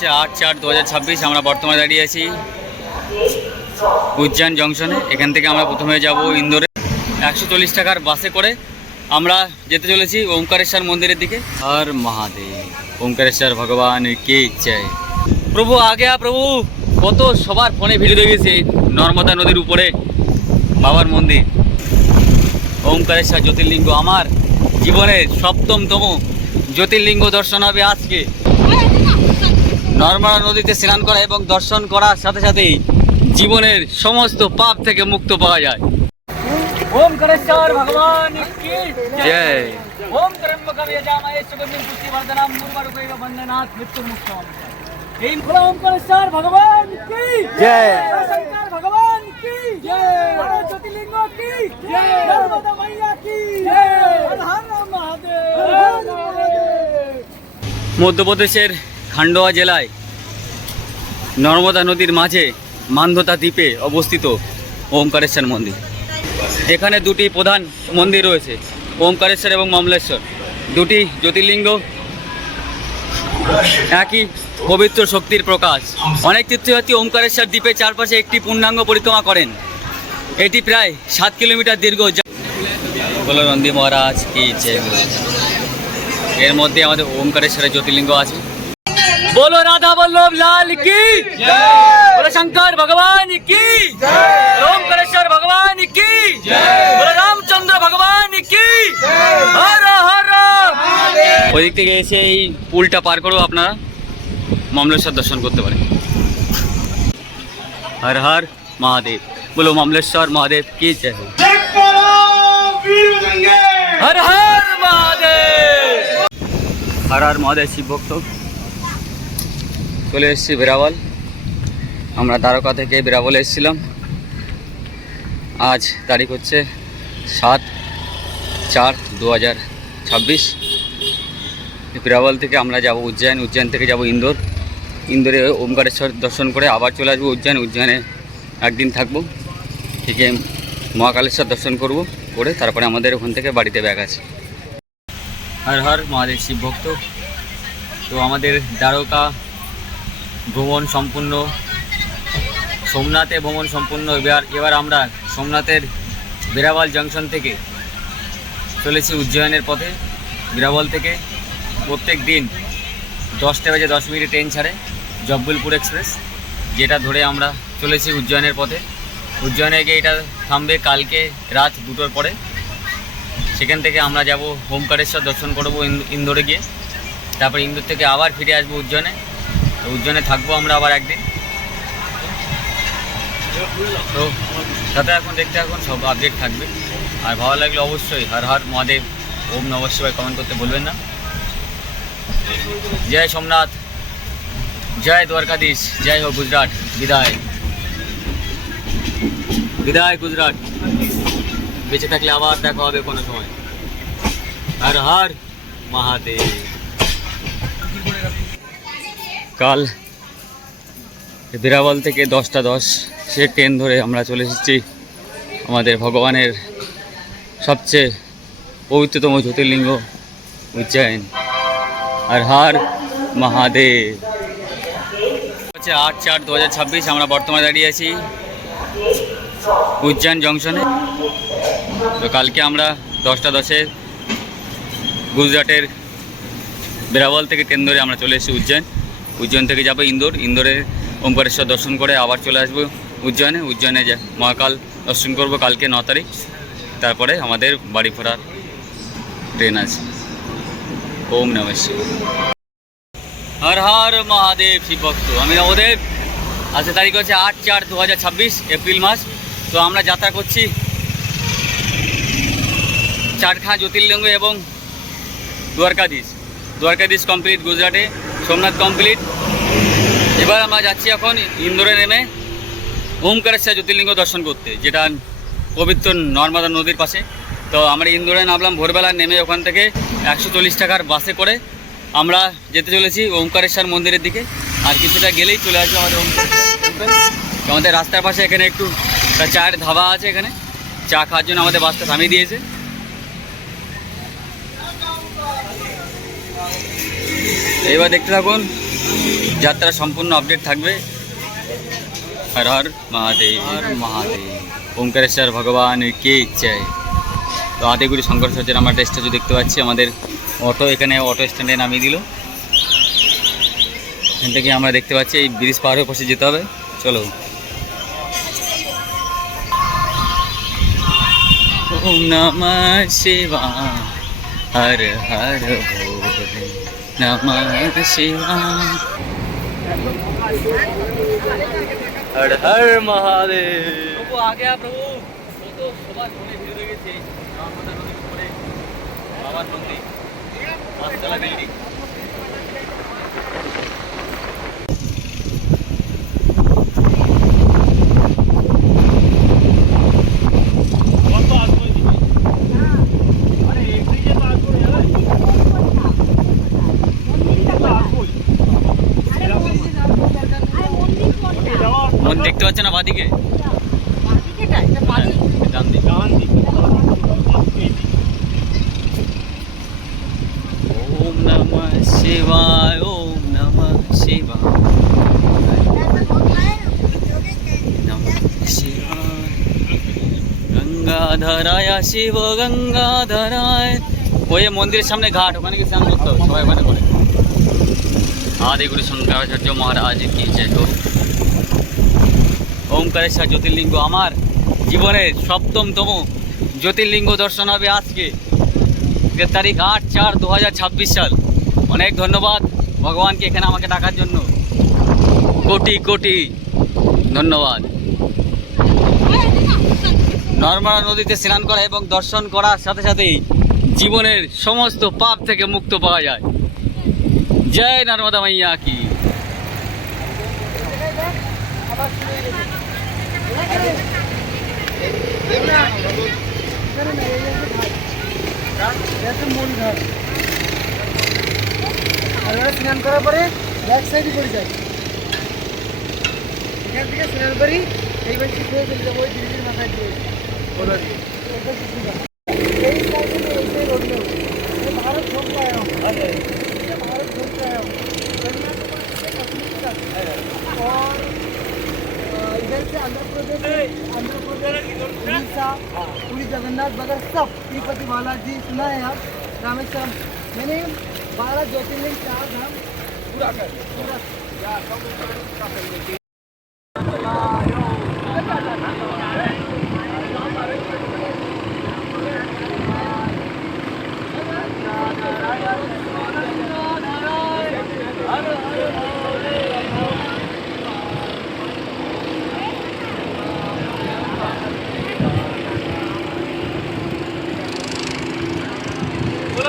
8/4/2026 আমরা বর্তমানে দাঁড়িয়ে আছি উজ্জয়ন জংশনে। এখান থেকে আমরা প্রথমে যাব ইন্দোরে। 140 টাকার বাসে করে আমরা যেতে চলেছি ওমকারেশ্বর মন্দিরের দিকে। হর মহাদেব, ওমকারেশ্বর ভগবান কে জয়। প্রভু আগে প্রভু, কত সবার ফোনে ভিডিও দেখেছি নর্মদা নদীর উপরে বাবার মন্দির ওমকারেশ্বর জ্যোতির্লিঙ্গ। আমার জীবনের 7তম জ্যোতির্লিঙ্গ দর্শন হবে আজকে। নর্মদা নদীতে স্নান করা এবং দর্শন করার সাথে সাথেই জীবনের সমস্ত পাপ থেকে মুক্ত পাওয়া যায়। ওমকারেশ্বর ভগবান কি জয়। ওম ত্র্যম্বকম যজামহে সুগন্ধিম পুষ্টিবর্ধনম উর্বারুকৈব বন্দনাৎ মৃত্যুর্মুক্ষম। এই বলো ওমকারেশ্বর ভগবান কি জয়। শঙ্কর ভগবান কি জয়। বড় জ্যোতির্লিঙ্গ কি জয়। নর্মদা মাইয়া কি জয়। হর হর মহাদেব। মধ্যপ্রদেশের খান্ডোয়া জেলায় নর্মদা নদীর মাঝে মানধতা দ্বীপে অবস্থিত ওমকারেশ্বর মন্দির। এখানে দুটি প্রধান মন্দির রয়েছে, ওমকারেশ্বর এবং মমলেশ্বর। দুটি জ্যোতির্লিঙ্গ, একই পবিত্র শক্তির প্রকাশ। অনেক তীর্থযাত্রী ওমকারেশ্বর দ্বীপের চারপাশে একটি পূর্ণাঙ্গ পরিক্রমা করেন। এটি প্রায় 7 কিলোমিটার দীর্ঘ। বলো নন্দী মহারাজ কি জয়। এর মধ্যে আমাদের ওমকারেশ্বরের জ্যোতির্লিঙ্গ আছে। बोलो राधा वल्लभ लाल की जय। बोलो शंकर भगवान की जय। ओमकारेश्वर भगवान की जय। बोलो रामचंद्र भगवान की जय। हर हर महादेव। ওই দিক থেকে এসে এই পুলটা পার করেও আপনারা মমলেশ্বর দর্শন করতে পারেন। हर हर महादेव। बोलो ममलेश्वर महादेव की जय। हर हर महादेव। हर हर महादेव। शिव भक्त চলে এসেছি বেরাবল। আমরা দ্বারকা থেকে বেরাবলে এসেছিলাম। আজ তারিখ হচ্ছে 7/4/2026। বেরাবল থেকে আমরা যাব উজ্জয়ন, উজ্জয়ন থেকে যাব ইন্দোর। ইন্দোরে ওমকারেশ্বর দর্শন করে আবার চলে আসবো উজ্জয়ন। উজ্জয়নে একদিন থাকবো, থেকে মহাকালেশ্বর দর্শন করব, করে তারপরে আমাদের ওখান থেকে বাড়িতে ব্যাগ আছে। হর হর মহাদেব। শিব ভক্ত। তো আমাদের দ্বারকা ভ্রমণ সম্পূর্ণ, সোমনাথে ভ্রমণ সম্পূর্ণ। এবার আমরা সোমনাথের বেরাবল জংশন থেকে চলেছি উজ্জয়নের পথে। বেরাবল থেকে প্রত্যেক দিন 10:10 ট্রেন ছাড়ে জব্বলপুর এক্সপ্রেস, যেটা ধরে আমরা চলেছি উজ্জয়নের পথে। উজ্জয়নে গিয়ে এটা থামবে কালকে রাত 2টোর পরে। সেখান থেকে আমরা যাব ওমকারেশ্বর দর্শন করবো ইন্দোরে গিয়ে। তারপর ইন্দোর থেকে আবার ফিরে আসবো উজ্জয়নে। উজ্জয়নে থাকবো আমরা আবার একদিন। তো সাথে এখন দেখতে এখন সব আপডেট থাকবে। আর ভালো লাগলে অবশ্যই হর হর মহাদেব, ওম নমঃ শিবায় কমেন্ট করতে বলবেন না। জয় সোমনাথ, জয় দ্বারকাধীশ, জয় হো গুজরাট। বিদায় বিদায় গুজরাট। বেঁচে থাকলে আবার দেখা হবে কোনো সময়। হর হর মহাদেব। কাল বেরাবল থেকে 10:10 সে ট্রেন ধরে আমরা চলে এসেছি আমাদের ভগবানের সবচেয়ে পবিত্রতম জ্যোতির্লিঙ্গ উজ্জয়ন। আর হর মহাদেব। হচ্ছে 8/4/2026 আমরা বর্তমানে দাঁড়িয়ে আছি উজ্জয়ন জংশনে। তো কালকে আমরা 10:10 গুজরাটের বেরাবল থেকে ট্রেন ধরে আমরা চলে এসেছি উজ্জয়ন। উজ্জয়ন থেকে যাবো ইন্দোর। ইন্দোরে ওমকারেশ্বর দর্শন করে আবার চলে আসবো উজ্জয়নে। উজ্জয়নে মহাকাল দর্শন করব কালকে 9 তারিখ। তারপরে আমাদের বাড়ি ফেরার ট্রেন আছে। ওম নমঃ শিবায়। হর হর মহাদেব। শিব ভক্ত। আমি নবদেব। আজকে তারিখ হচ্ছে 8/4/2026 এপ্রিল মাস। তো আমরা যাত্রা করছি চারখানা জ্যোতির্লিঙ্গ এবং দ্বারকাধীশ। দ্বারকাধীশ কমপ্লিট গুজরাটে, সোমনাথ কমপ্লিট। এবার আমরা যাচ্ছি এখন ইন্দোরে নেমে ওমকারেশ্বর জ্যোতির্লিঙ্গ দর্শন করতে, যেটা পবিত্র নর্মদা নদীর পাশে। তো আমরা ইন্দোরে নামলাম ভোরবেলা, নেমে ওখান থেকে 140 টাকার বাসে করে আমরা যেতে চলেছি ওমকারেশ্বর মন্দিরের দিকে। আর কিছুটা গেলেই চলে আসবে আমাদের আমাদের রাস্তার পাশে এখানে একটু চায়ের ধাবা আছে। এখানে চা খাওয়ার জন্য আমাদের বাসটা থামিয়ে দিয়েছে। এবার দেখতে থাকুন যাত্রা সম্পূর্ণ আপডেট থাকবে। হর হর মহাদেব, হর মহাদেব, ওমকারেশ্বর ভগবান কে জয়। তো আদিগুড়ি শঙ্কর সজ্জার আমরা স্ট্যাচু দেখতে পাচ্ছি। আমাদের অটো এখানে অটো স্ট্যান্ডে নামিয়ে দিল। এখান থেকে আমরা দেখতে পাচ্ছি এই ব্রিজ পার হয়ে পাশে যেতে হবে। চলো। ওম নমঃ শিবায়, হর হর ভোলে নমঃ শিবায়, হর হর মহাদেব। প্রভু আগে প্রভু কত সবার মনে ভিড় হয়ে গেছে। নর্মদা নদীর উপরে বাবার মন্দির, পাঁচতলা বিল্ডিং। মন দেখতে পাচ্ছে না বাদিকে, ডান দিকে। ওম নমঃ শিবায়, ওম নমঃ শিবায়, নমঃ শিবায়। গঙ্গাধরায় শিব গঙ্গাধরায়। ওই মন্দিরের সামনে ঘাট, ওখানে কি স্নান করতে হবে, সবাই ওখানে করে। আদিগুরু শঙ্করাচার্য মহারাজ কি জয়। ওমকারেশ্বর জ্যোতির্লিঙ্গ আমার জীবনের 7তম জ্যোতির্লিঙ্গ দর্শন হবে আজকে। তারিখ 8/4/2026 সাল। অনেক ধন্যবাদ ভগবানকে এখানে আমাকে ডাকার জন্য, কোটি কোটি ধন্যবাদ। নর্মদা নদীতে স্নান করা এবং দর্শন করার সাথে সাথেই জীবনের সমস্ত পাপ থেকে মুক্ত পাওয়া যায়। জয় নর্মদা মাইয়া কি। স্নান করার পরে ব্যাক সাইডে পড়ে যায়। এখান থেকে স্নান করি এই বাড়ি খেয়ে চলে যাবো ওই ব্রিজের মাথায় দিয়ে। এই साइड में ऐसे रोड में ये भारत छोड़ के आया हूँ। ये भारत छोड़ के आया हूँ कन्याकुमारी से कश्मीर तक और इधर से आंध्र प्रदेश उड़ीसा पूरी जगन्नाथ वगैरह सब तिरुपति बालाजी सुना है आप, रामेश्वरम। मैंने 12 ज्योतिर्लिंग 4 धाम पूरा कर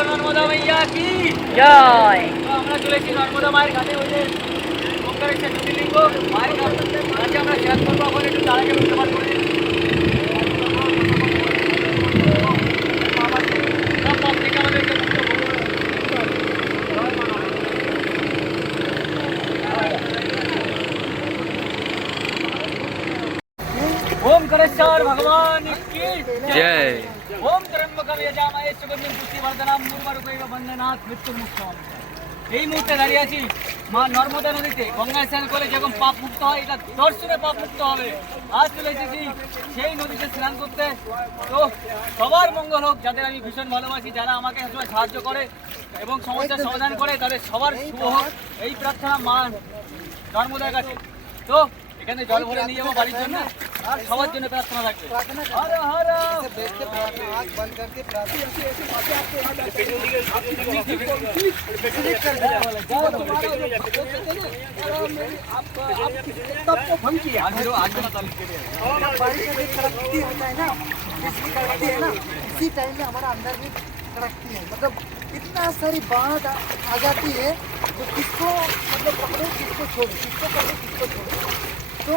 নর্মদা মাইয়া কি জয়। আমরা চলে এসেছি নর্মদা মায়ের ঘাটে। ওই যে ওমকারেশ্বর জ্যোতির্লিঙ্গ মায়ের কাছে আমরা শেয়ার করবো। এখন একটু তার আগে বুঝতে পারবো সব পাপ থেকে আমাদেরকে মুক্ত করবো। ओमकारेश्वर भगवान की जय। ओम त्र्यंबकम यजामहे सुगंधिं पुष्टिवर्धनम् उर्वारुकैव बन्धनात् मृत्युर्मुक्षम्। এই মুহূর্তে দাঁড়িয়ে আছি মা নর্মদা নদীতে। গঙ্গায় স্নান করে যেরকম পাপ মুক্ত হয়, এটা দর্শনে পাপ মুক্ত হবে। আজ চলে এসেছি সেই নদীতে স্নান করতে। তো সবার মঙ্গল হোক, যাদের আমি ভীষণ ভালোবাসি, যারা আমাকে সবসময় সাহায্য করে এবং সমস্যার সমাধান করে, তাদের সবার শুভ হোক এই প্রার্থনা মা নর্মদার কাছে। তো এখানে জল ভরে নিয়ে যাবো বাড়ির জন্য, আর সবার জন্য প্রার্থনা থাকবে। হর হর बैठ के प्रार्थना आँख बंद करके प्रार्थना सबको भंग किया। आज बता बारिश में कड़कती होता है ना, बिजली कड़कती है ना, इसी टाइम में हमारा अंदर भी कड़कती है। मतलब इतना सारी बात आ जाती है जो किसको मतलब पकड़ो किसको छोड़ो, किसको पकड़ो किसको छोड़ो। तो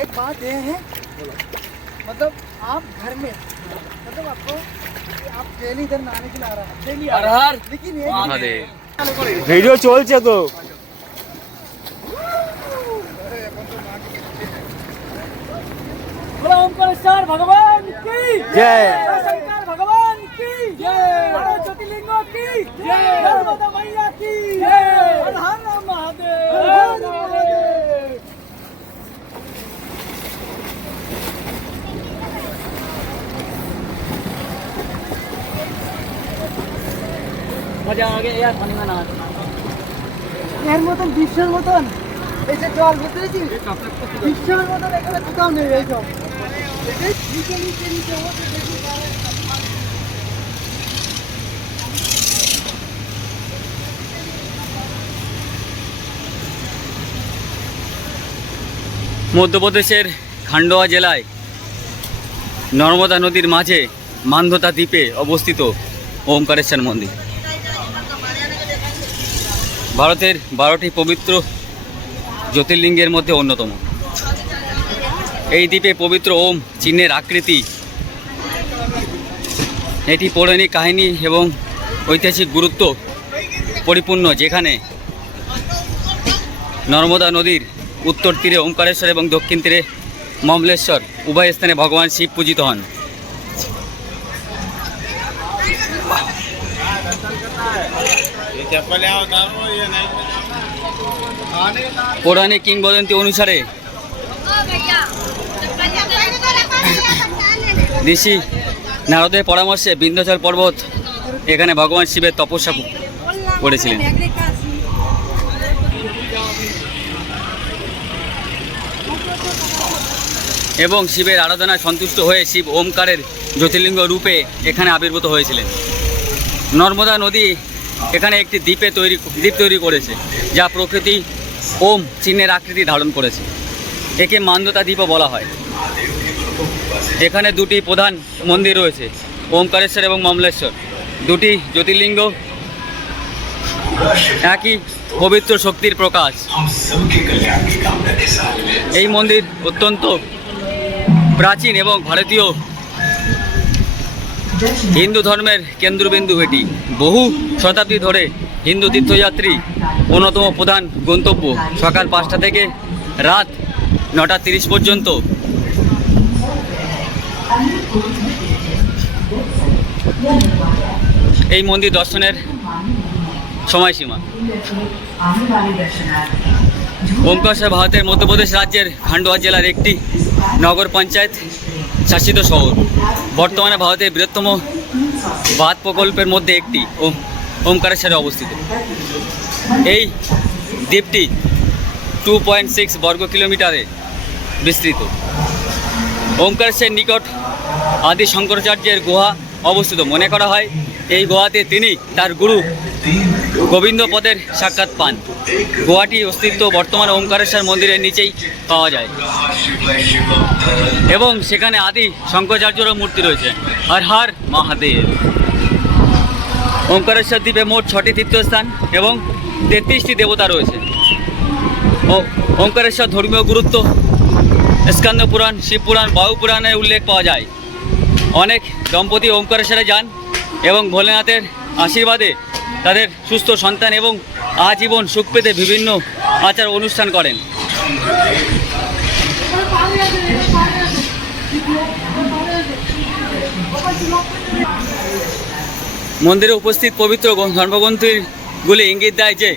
एक बात ये है मतलब आप घर में मतलब आपको आप डेली इधर नहाने के लिए आ रहा है डेली हर हर लेकिन महादेव। ভিডিও চলছে তো। ओमकारेश्वर भगवान की जय। शंकर भगवान की जय। ज्योतिर्लिंग की जय। नर्मदा मैया की जय। हर हर महादेव। मजा आ गया यार पानी में नहा এর মতন বিশ্বের মতন এই যে জল বুঝতে পেরেছিস বিশ্বের মতন এখানে কোথাও নেই এই জল নিচে নিচে নিচে ওতে দেখি মধ্যপ্রদেশের খান্ডোয়া জেলায় নর্মদা নদীর মাঝে মান্ধতা দ্বীপে অবস্থিত ওমকারেশ্বর মন্দির ভারতের 12টি পবিত্র জ্যোতির্লিঙ্গের মধ্যে অন্যতম। এই দ্বীপে পবিত্র ওম চিহ্নের আকৃতি এটি পৌরাণিক কাহিনী এবং ঐতিহাসিক গুরুত্ব পরিপূর্ণ, যেখানে নর্মদা নদীর উত্তর তীরে ওমকারেশ্বর এবং দক্ষিণ তীরে মমলেশ্বর উভয় স্থানে ভগবান শিব পূজিত হন। পৌরাণিক কিংবদন্তি অনুসারে ঋষি নারদের পরামর্শে বিন্ধ্যাচল পর্বত এখানে ভগবান শিবের তপস্যা করেছিলেন। এবং শিবের আরাধনায় সন্তুষ্ট হয়ে শিব ওমকারের জ্যোতির্লিঙ্গ রূপে এখানে আবির্ভূত হয়েছিলেন। নর্মদা নদী এখানে একটি দ্বীপ তৈরি করেছে, যা প্রকৃতি ওম চিহ্নের আকৃতি ধারণ করেছে। একে মান্ধতা দ্বীপও বলা হয়। এখানে দুটি প্রধান মন্দির রয়েছে, ওমকারেশ্বর এবং মমলেশ্বর। দুটি জ্যোতির্লিঙ্গ একই পবিত্র শক্তির প্রকাশ। এই মন্দির অত্যন্ত প্রাচীন এবং ভারতীয় হিন্দু ধর্মের কেন্দ্রবিন্দু এটি। বহু শতাব্দী ধরে হিন্দু তীর্থযাত্রী অন্যতম প্রধান গন্তব্য। সকাল 5টা থেকে রাত 9:30 পর্যন্ত এই মন্দির দর্শনের সময়সীমা। ওমকারেশ্বর ভারতের মধ্যপ্রদেশ রাজ্যের খান্ডোয়া জেলার একটি নগর পঞ্চায়েত শাসিত শহর। বর্তমানে ভারতের বৃহত্তম বাঁধ প্রকল্পের মধ্যে একটি ওমকারেশ্বরে অবস্থিত। এই দ্বীপটি 2.6 বর্গ কিলোমিটারে বিস্তৃত। ওমকারেশ্বরের নিকট আদি শঙ্করাচার্যের গুহা অবস্থিত। মনে করা হয় এই গুহাতে তিনি তার গুরু গোবিন্দ পদের সাক্ষাৎ পান। গুহাটি অস্তিত্ব বর্তমানে ওমকারেশ্বর মন্দিরের নিচেই পাওয়া যায় এবং সেখানে আদি শঙ্করাচার্যেরও মূর্তি রয়েছে। হর হর মহাদেব। ওমকারেশ্বর দ্বীপে মোট 6টি তীর্থস্থান এবং 33টি দেবতা রয়েছে। ওমকারেশ্বর ধর্মীয় গুরুত্ব স্কন্দ পুরাণ, শিব পুরাণ, বায়ু পুরাণে উল্লেখ পাওয়া যায়। অনেক দম্পতি ওমকারেশ্বরে যান এবং ভোলেনাথের আশীর্বাদে তাদের সুস্থ সন্তান এবং আজীবন সুখ পেতে বিভিন্ন আচার অনুষ্ঠান করেন। মন্দিরে উপস্থিত পবিত্র ধর্মগ্রন্থগুলি ইঙ্গিত দেয় যে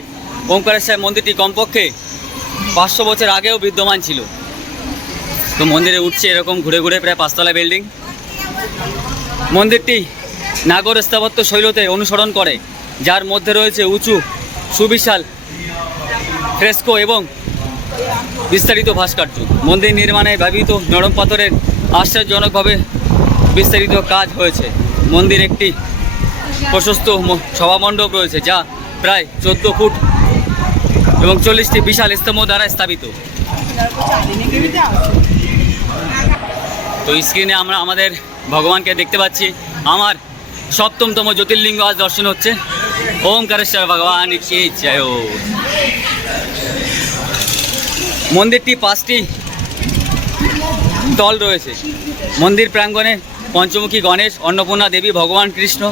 ওমকারেশ্বর মন্দিরটি কমপক্ষে 500 বছর আগেও বিদ্যমান ছিল। তো মন্দিরে উঠছে এরকম ঘুরে ঘুরে প্রায় 5তলা বিল্ডিং। মন্দিরটি নাগর স্থাপত্য শৈলীতে অনুসরণ করে, যার মধ্যে রয়েছে উঁচু সুবিশাল ফ্রেস্কো এবং বিস্তারিত ভাস্কর্য। মন্দির নির্মাণে ব্যবহৃত নরম পাথরের আশ্চর্যজনকভাবে বিস্তারিত কাজ হয়েছে। মন্দির একটি প্রশস্ত সভামণ্ডপ রয়েছে, যা প্রায় 14 ফুট এবং 40টি বিশাল স্তম্ভ দ্বারা স্থাপিত। তো স্ক্রিনে আমরা আমাদের ভগবানকে দেখতে পাচ্ছি। আমার 7তম জ্যোতির্লিঙ্গ আজ দর্শন হচ্ছে। ওমকারেশ্বর ভগবান কি জয়। মন্দিরটি 5টি তল রয়েছে। মন্দির প্রাঙ্গণে পঞ্চমুখী গণেশ, অন্নপূর্ণা দেবী, ভগবান কৃষ্ণ,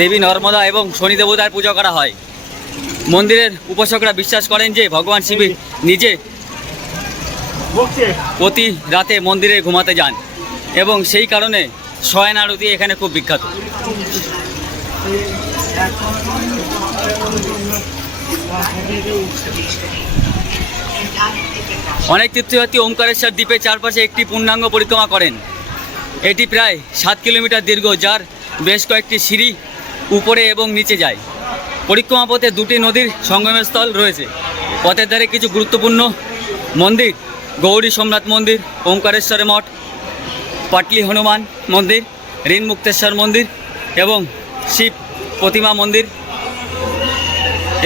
দেবী নর্মদা এবং শনি দেবতার পূজা করা হয়। মন্দিরের উপাসকরা বিশ্বাস করেন যে ভগবান শিব নিজে প্রতি রাতে মন্দিরে ঘুমাতে যান এবং সেই কারণে শয়ন আরতি এখানে খুব বিখ্যাত। অনেক তীর্থযাত্রী ওমকারেশ্বর দ্বীপের চারপাশে একটি পূর্ণাঙ্গ পরিক্রমা করেন। এটি প্রায় 7 কিলোমিটার দীর্ঘ, যার বেশ কয়েকটি সিঁড়ি উপরে এবং নিচে যায়। পরিক্রমা পথে দুটি নদীর সঙ্গমের স্থল রয়েছে। পথের ধারে কিছু গুরুত্বপূর্ণ মন্দির: গৌরী সোমনাথ মন্দির, ওমকারেশ্বর মঠ, পাটলি হনুমান মন্দির, ঋণ মুক্তেশ্বর মন্দির এবং শিব প্রতিমা মন্দির।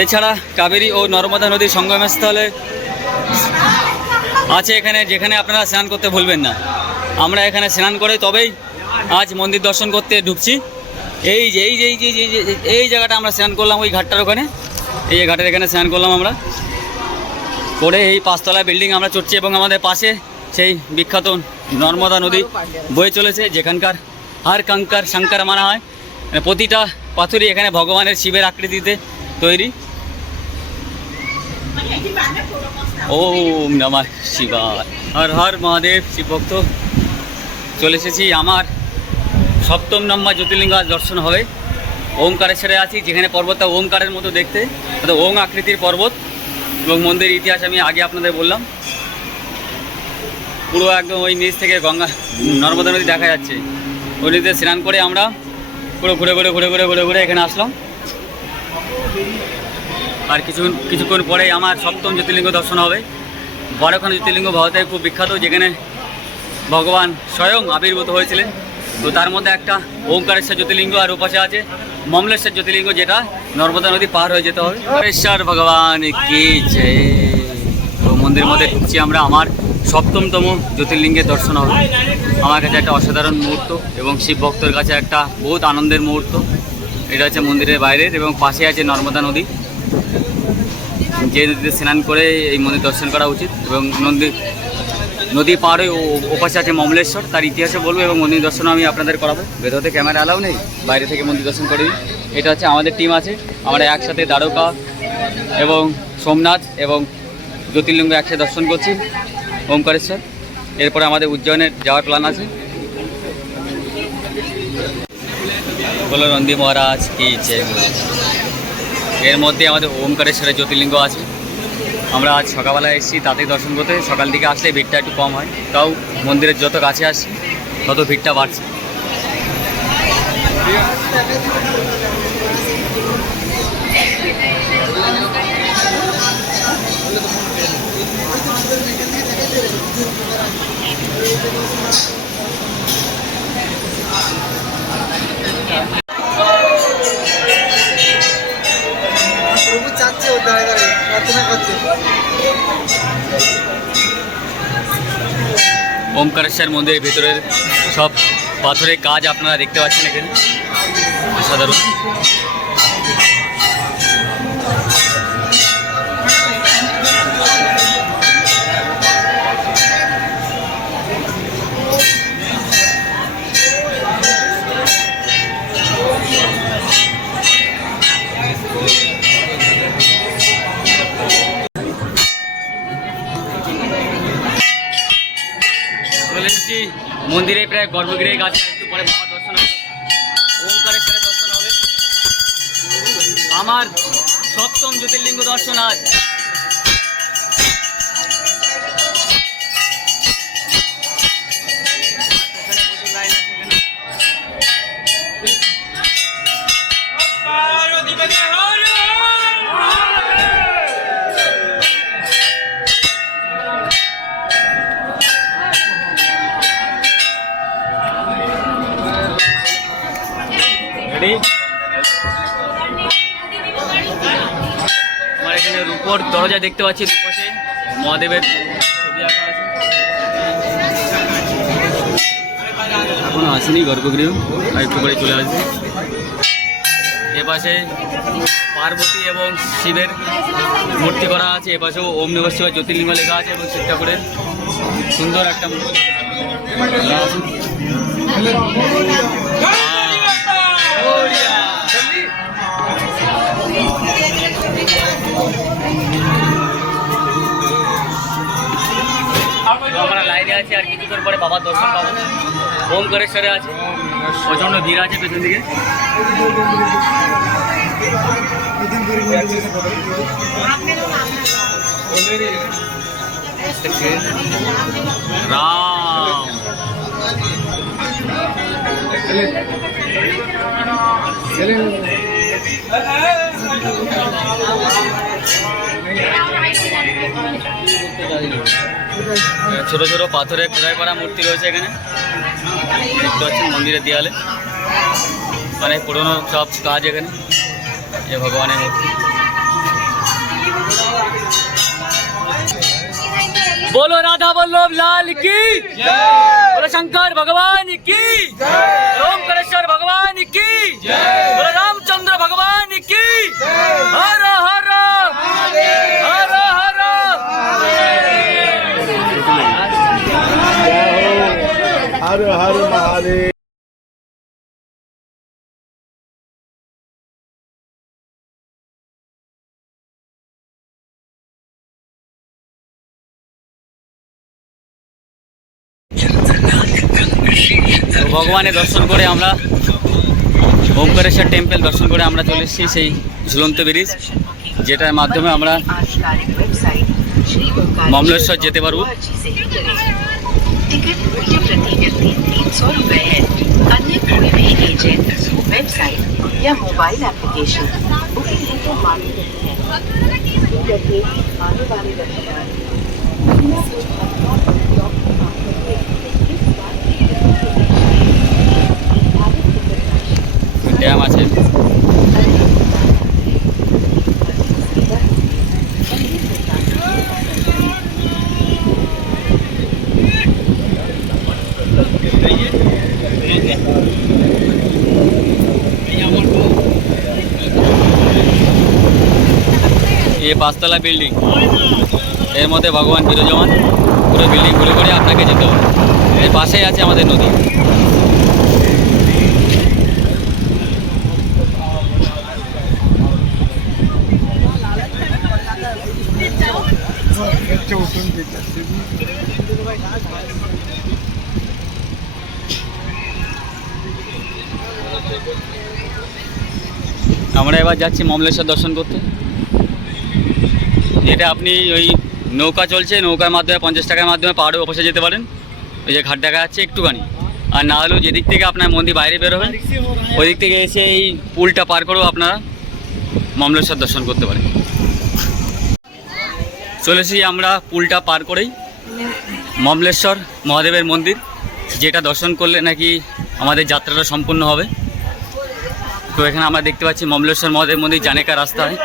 এছাড়া কাবেরী ও নর্মদা নদীর সঙ্গমের স্থলে আছে এখানে, যেখানে আপনারা স্নান করতে ভুলবেন না। আমরা এখানে স্নান করে তবেই আজ মন্দির দর্শন করতে ঢুকছি। এই জায়গাটা আমরা স্নান করলাম, ওই ঘাটটার ওখানে, এই ঘাটের এখানে স্নান করলাম আমরা করে। এই 5 তলা বিল্ডিং আমরা চড়ছি এবং আমাদের পাশে সেই বিখ্যাত নর্মদা নদী বয়ে চলেছে, যেখানকার হার কাঙ্কার শঙ্কর মানা হয়। প্রতিটা পাথরই এখানে ভগবানের শিবের আকৃতিতে তৈরি। ওম নমঃ শিবায়, হর হর মহাদেব। শিবভক্ত চলে এসেছি, আমার 7ম নম্বর জ্যোতির্লিঙ্গ আজ দর্শন হবে। ওমকারেশ্বরে আছি, যেখানে পর্বতটা ওমকারের মতো দেখতে, অর্থাৎ ওম আকৃতির পর্বত। এবং মন্দিরের ইতিহাস আমি আগে আপনাদের বললাম। পুরো একদম ওই নিচ থেকে গঙ্গা নর্মদা নদী দেখা যাচ্ছে। ওই নদীতে স্নান করে আমরা পুরো ঘুরে এখানে আসলাম। আর কিছুক্ষণ পরেই আমার 7ম জ্যোতির্লিঙ্গ দর্শন হবে। 12খানা জ্যোতির্লিঙ্গ ভারতের খুব বিখ্যাত, যেখানে ভগবান স্বয়ং আবির্ভূত হয়েছিলেন। তো তার মধ্যে একটা ওমকারেশ্বর জ্যোতির্লিঙ্গ, আর ওপাশে আছে মমলেশ্বর জ্যোতির্লিঙ্গ, যেটা নর্মদা নদী পার হয়ে যেতে হবে। ওমকারেশ্বর ভগবান কি জয়। তো মন্দিরের মধ্যে ঢুকছি আমরা, আমার 7তম জ্যোতির্লিঙ্গের দর্শন হবে। আমার কাছে একটা অসাধারণ মুহূর্ত এবং শিব ভক্তের কাছে একটা বহুত আনন্দের মুহূর্ত। এটা হচ্ছে মন্দিরের বাইরের, এবং পাশে আছে নর্মদা নদী, যে নদীতে স্নান করে এই মন্দির দর্শন করা উচিত। এবং নদী পার হয়ে ওপাশে আছে মমলেশ্বর, তার ইতিহাসে বলবো এবং মন্দির দর্শন আমি আপনাদের করাবো। ভেতরে ক্যামেরা অ্যালাউ নেই, বাইরে থেকে মন্দির দর্শন করে। এটা হচ্ছে আমাদের টিম আছে, আমরা একসাথে দ্বারকা এবং সোমনাথ এবং জ্যোতির্লিঙ্গ একসাথে দর্শন করছি, ওমকারেশ্বর। এরপরে আমাদের উজ্জয়নের যাওয়ার প্ল্যান আছে। বলো নন্দী মহারাজ কি জয়। এর মধ্যে আমাদের ওমকারেশ্বরের জ্যোতির্লিঙ্গ আছে। আমরা আজ সকালবেলা এসেছি তাতেই দর্শন করতে। সকাল দিকে আসলে ভিড়টা একটু কম হয়, তাও মন্দিরের যত কাছে আসছি তত ভিড়টা বাড়ছে। প্রভু চাচ্ছে ও দাঁড়িয়ে প্রার্থনা করছে। ওমকারেশ্বর মন্দিরের ভিতরের সব পাথরের কাজ আপনারা দেখতে পাচ্ছেন এখানে, অসাধারণ। মন্দিরে প্রায় গর্ভগৃহের কাছে, একটু পরে বাবা দর্শন হবে, ওমকারেশ্বরের দর্শন হবে। আমার 7ম জ্যোতির্লিঙ্গ দর্শন আজ। আমার এখানে রূপোর দরজা দেখতে পাচ্ছি, দুপাশে মহাদেবের ছবি আঁকা আছে। এখনো আসেনি গর্ভগৃহ, আর একটু করে চলে আসবে। এপাশে পার্বতী এবং শিবের মূর্তি করা আছে, এপাশেও ওম নমঃ শিবায় জ্যোতির্লিঙ্গ লেখা আছে এবং শিব ঠাকুরের সুন্দর একটা মূর্তি আছে। আমরা লাইনে আছি, আর কিছুক্ষণ পরে বাবার দর্শন পাবো। ওমকারেশ্বরে আছে, প্রচণ্ড ভিড় আছে পেছন দিকে। রাম ছোট ছোট পাথরে খোদাই করা মূর্তি রয়েছে এখানে, দেখতে পাচ্ছেন মন্দিরের দেয়ালে অনেক পুরনো সব কাজ এখানে। এ ভগবানের মূর্তি। बोलो राधा वल्लभ लाल की बोलो शंकर भगवान की ओमकारेश्वर भगवान की बोलो रामचंद्र भगवान की हर हर हर हर हर हर महादेव। তো ভগবানের দর্শন করে আমরা ওমকারেশ্বর টেম্পল দর্শন করে আমরা চলে এসেছি সেই ঝুলন্ত ব্রিজ, যেটার মাধ্যমে আমরা মমলেশ্বর যেতে পারবো। टिकट मूल्य प्रति व्यक्ति 300 रुपए है। अन्य कोई भी एजेंट, वेबसाइट या मोबाइल एप्लीकेशन बुकिंग हेतु मान्य नहीं है। जबकि आने वाले दर्शनार्थी ড্যাম আছে। ये 5 तला बिल्डिंग, এর মধ্যে ভগবান বিরাজমান। পুরো বিল্ডিং ঘুরে ঘুরে আপনাকে যেতে হবে। এর পাশেই আছে আমাদের নদী। আমরা এবার যাচ্ছি মমলেশ্বর দর্শন করতে। এটা আপনি ওই নৌকা চলছে, নৌকার মাধ্যমে 50 টাকার মাধ্যমে পাহাড়ে ওপাশে যেতে পারেন। ওই যে ঘাট দেখা যাচ্ছে একটুখানি। আর না হলেও যেদিক থেকে আপনার মন্দির বাইরে বেরোবেন ওই দিক থেকে এসে এই পুলটা পার করেও আপনারা মমলেশ্বর দর্শন করতে পারেন। চলেছি আমরা পুলটা পার করেই মমলেশ্বর মহাদেবের মন্দির, যেটা দর্শন করলে নাকি আমাদের যাত্রাটা সম্পূর্ণ হবে। তো এখানে আমরা দেখতে পাচ্ছি মমলেশ্বর মহাদেব মন্দির জানেকা রাস্তায়।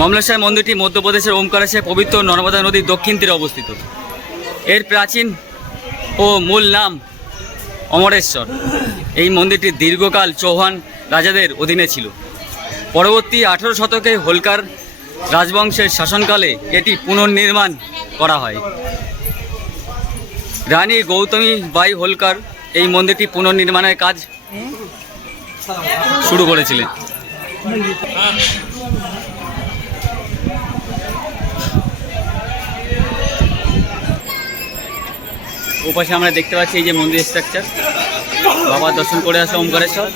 মমলেশ্বর মন্দিরটি মধ্যপ্রদেশের ওমকারেশ্বর পবিত্র নর্মদা নদীর দক্ষিণ তীরে অবস্থিত। এর প্রাচীন ও মূল নাম অমরেশ্বর। এই মন্দিরটি দীর্ঘকাল চৌহান রাজাদের অধীনে ছিল। পরবর্তী 18 শতকে হোলকার রাজবংশের শাসনকালে এটি পুনর্নির্মাণ করা হয়। রানী গৌতমী বাই হোলকার এই মন্দিরটি পুনর্নির্মাণের কাজ শুরু করেছিলেন। ওপাশে আমরা দেখতে পাচ্ছি এই যে মন্দির স্ট্রাকচার। বাবার দর্শন করে আসে ওমকারেশ্বর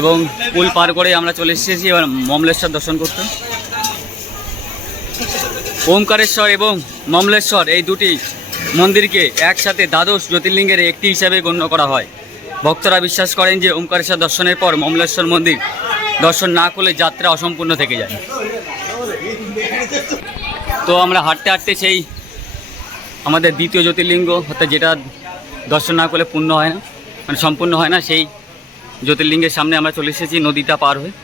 এবং পুল পার করে আমরা চলে এসেছি এবার মমলেশ্বর দর্শন করতে। ওমকারেশ্বর এবং মমলেশ্বর এই দুটি মন্দিরকে একসাথে দ্বাদশ জ্যোতির্লিঙ্গের একটি হিসাবে গণ্য করা হয়। ভক্তরা বিশ্বাস করেন যে ওমকারেশ্বর দর্শনের পর মমলেশ্বর মন্দির দর্শন না করলে যাত্রা অসম্পূর্ণ থেকে যায়। তো আমরা হাঁটতে হাঁটতে সেই আমাদের দ্বিতীয় জ্যোতির্লিঙ্গ অর্থাৎ যেটা দর্শন না করলে পূর্ণ হয় না, মানে সম্পূর্ণ হয় না, সেই জ্যোতির্লিঙ্গের সামনে আমরা চলে এসেছি নদীটা পার হয়ে।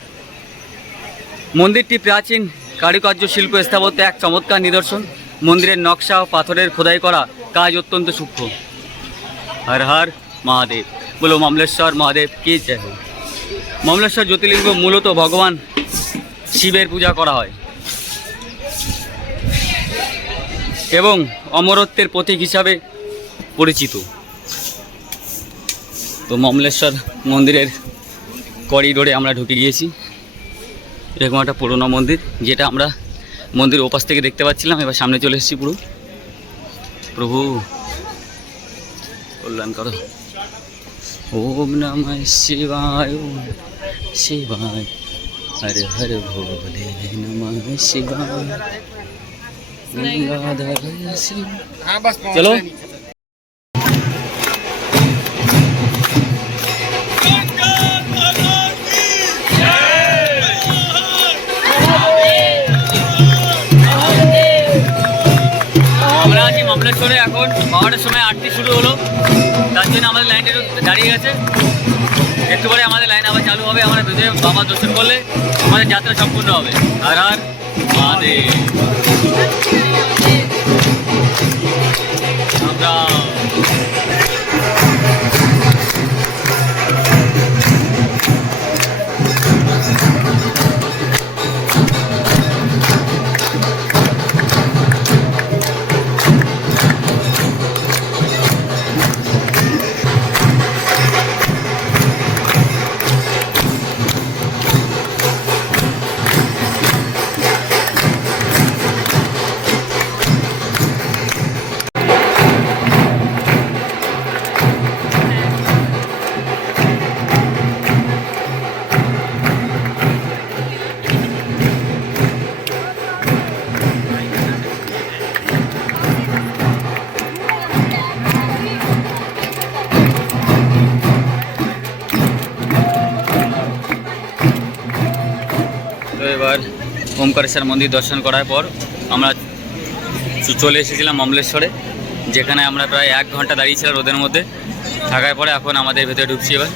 মন্দিরটি প্রাচীন কারুকার্য শিল্প স্থাপত্য এক চমৎকার নিদর্শন। মন্দিরের নকশা ও পাথরের খোদাই করা কাজ অত্যন্ত সূক্ষ্ম। হর হর মহাদেব, বলো মমলেশ্বর মহাদেব কি জয় হোক। মমলেশ্বর জ্যোতির্লিঙ্গ মূলত ভগবান শিবের পূজা করা হয় এবং অমরত্বের প্রতীক হিসাবে পরিচিত। তো মমলেশ্বর মন্দিরের করিডোরে আমরা ঢুকে গিয়েছি। এরকম একটা পুরোনো মন্দির, যেটা আমরা মন্দির ওপাশ থেকে দেখতে পাচ্ছিলাম। এবার সামনে চলে এসেছি পুরো। প্রভু কল্যাণ করো। ওম নমঃ শিবায়, ওম শিবায়, হর হর ভোলে নমঃ শিবায়। চলো মমলেশ্বরে এখন 12টার সময় আরতি শুরু হলো, তার জন্য আমাদের লাইনটা একটু দাঁড়িয়ে গেছে। একটু পরে আমাদের লাইন আবার চালু হবে। আমরা ভেতরে বাবা দর্শন করলে আমাদের যাত্রা সম্পূর্ণ হবে। আর আর মহাদেব আমরা তো এবার ওমকারেশ্বর মন্দির দর্শন করার পর আমরা চলে এসেছিলাম মমলেশ্বরে, যেখানে আমরা প্রায় 1 ঘন্টা দাঁড়িয়েছিলাম রোদের মধ্যে থাকার পরে এখন আমাদের ভেতরে ঢুকছি। এবার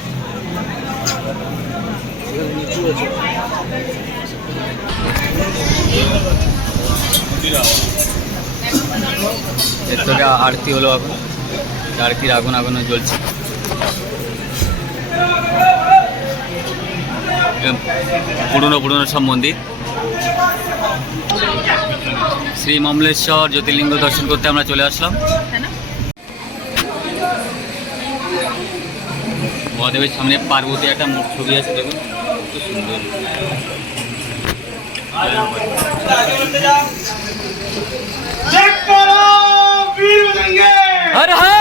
এর থেকে আরতি হলো, এখন আরতির আগুন জ্বলছে। পুরনো সব মন্দির। শ্রী মমলেশ্বর জ্যোতির্লিঙ্গ দর্শন করতে আমরা চলে আসলাম। মহাদেবের সামনে পার্বতী একটা ছবি আছে, দেখুন খুব সুন্দর। হর হর